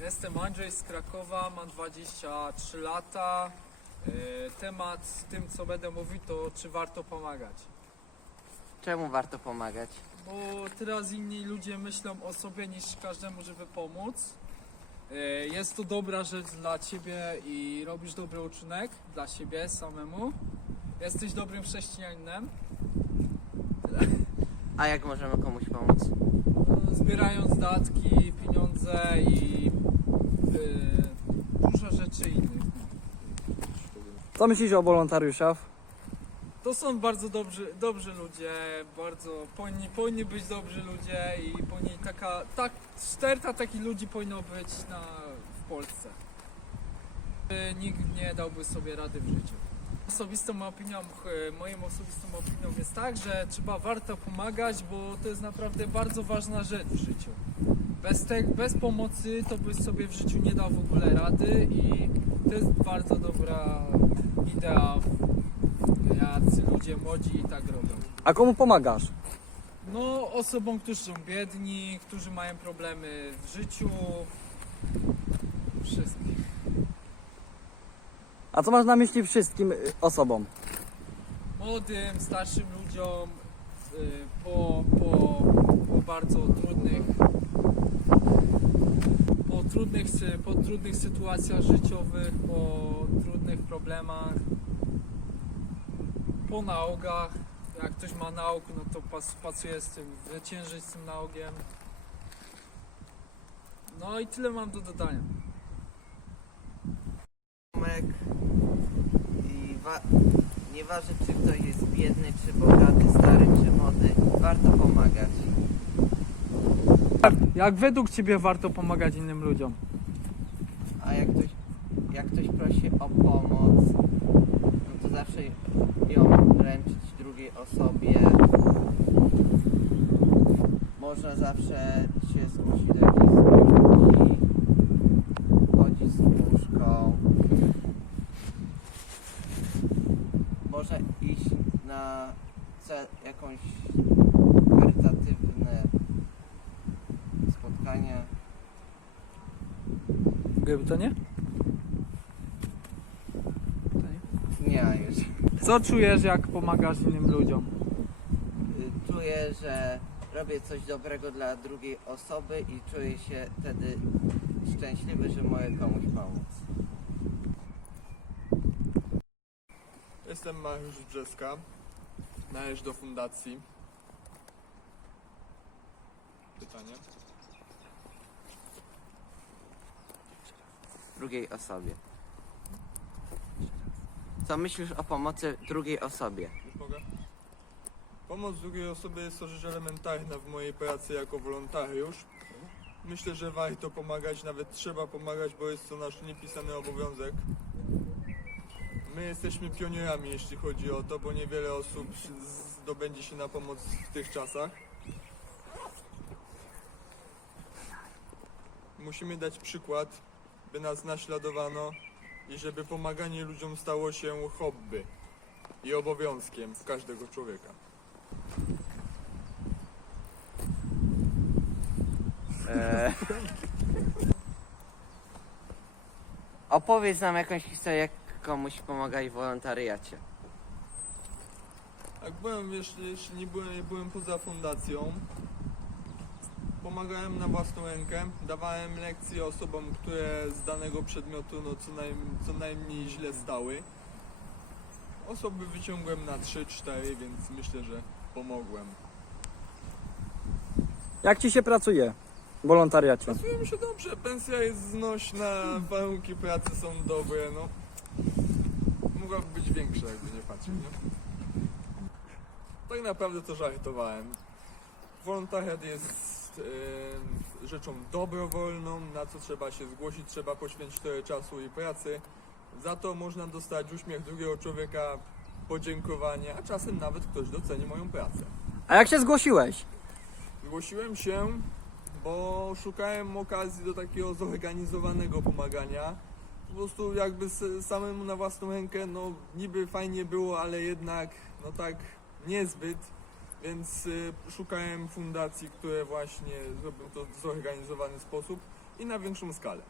Jestem Andrzej z Krakowa, mam 23 lata. E, Temat tym, co będę mówił, to czy warto pomagać. Czemu warto pomagać? Bo teraz inni ludzie myślą o sobie niż każdemu, żeby pomóc. E, Jest to dobra rzecz dla ciebie i robisz dobry uczynek dla siebie samemu. Jesteś dobrym chrześcijaninem, A jak możemy komuś pomóc? e, zbierając datki, pieniądze i Co myślisz o wolontariuszach? To są bardzo dobrzy, dobrzy ludzie, bardzo powinni, powinni być dobrzy ludzie i powinni taka, tak, sterta takich ludzi powinno być na, w Polsce. Nikt nie dałby sobie rady w życiu. Osobistą opinią, e, moją osobistą opinią jest tak, że trzeba warto pomagać, bo to jest naprawdę bardzo ważna rzecz w życiu. Bez, te, bez pomocy to byś sobie w życiu nie dał w ogóle rady i to jest bardzo dobra idea jacy ludzie młodzi i tak robią. A komu pomagasz? No, osobom, którzy są biedni, którzy mają problemy w życiu, wszystkich. A co masz na myśli wszystkim y, osobom? Młodym, starszym ludziom, y, po, po, po bardzo trudnych, trudnych, po trudnych sytuacjach życiowych, po trudnych problemach, po nałogach. Jak ktoś ma nauk, no to pas, pracuje z tym, wyciężyć z tym nałogiem. No i tyle mam do dodania. I wa- nieważne czy ktoś jest biedny, czy bogaty, stary, czy młody, warto pomagać. Jak według Ciebie warto pomagać innym ludziom? A jak ktoś, jak ktoś prosi o pomoc, no to zawsze ją ręczyć drugiej osobie. Można zawsze się zgłosić do jakiejś służbki, chodzić z puszką. Można iść na jakąś charytatywne spotkania. Gdyby to nie? Nie, już. Co czujesz, jak pomagasz innym ludziom? Y, Czuję, że robię coś dobrego dla drugiej osoby i czuję się wtedy szczęśliwy, że mogę komuś pomóc. Jestem Mariusz Brzeska. Należę do fundacji. Pytanie? Drugiej osobie. Co myślisz o pomocy drugiej osobie? Pomoc drugiej osoby jest to rzecz elementarna w mojej pracy jako wolontariusz. Myślę, że warto pomagać, nawet trzeba pomagać, bo jest to nasz niepisany obowiązek. My jesteśmy pionierami, jeśli chodzi o to, bo niewiele osób zdobędzie się na pomoc w tych czasach. Musimy dać przykład, by nas naśladowano i żeby pomaganie ludziom stało się hobby i obowiązkiem każdego człowieka. Eee. Opowiedz nam jakąś historię, jak komuś pomagać w wolontariacie. Jak byłem, jeśli, jeśli nie, byłem, byłem poza fundacją, pomagałem na własną rękę, dawałem lekcje osobom, które z danego przedmiotu no, co, najm, co najmniej źle stały. Osoby wyciągłem na 3-4, więc myślę, że pomogłem. Jak ci się pracuje w wolontariacie? Pracuje mi się dobrze, pensja jest znośna, warunki pracy są dobre, no. Mogłaby być większa, jakby nie patrzeć, nie? Tak naprawdę to żartowałem. Wolontariat jest em, rzeczą dobrowolną, na co trzeba się zgłosić, trzeba poświęcić trochę czasu i pracy. Za to można dostać uśmiech drugiego człowieka, podziękowanie, a czasem nawet ktoś doceni moją pracę. A jak się zgłosiłeś? Zgłosiłem się, bo szukałem okazji do takiego zorganizowanego pomagania. Po prostu jakby s- samemu na własną rękę, no niby fajnie było, ale jednak no tak niezbyt. Więc y, szukałem fundacji, które właśnie zrobią to w zorganizowany sposób i na większą skalę.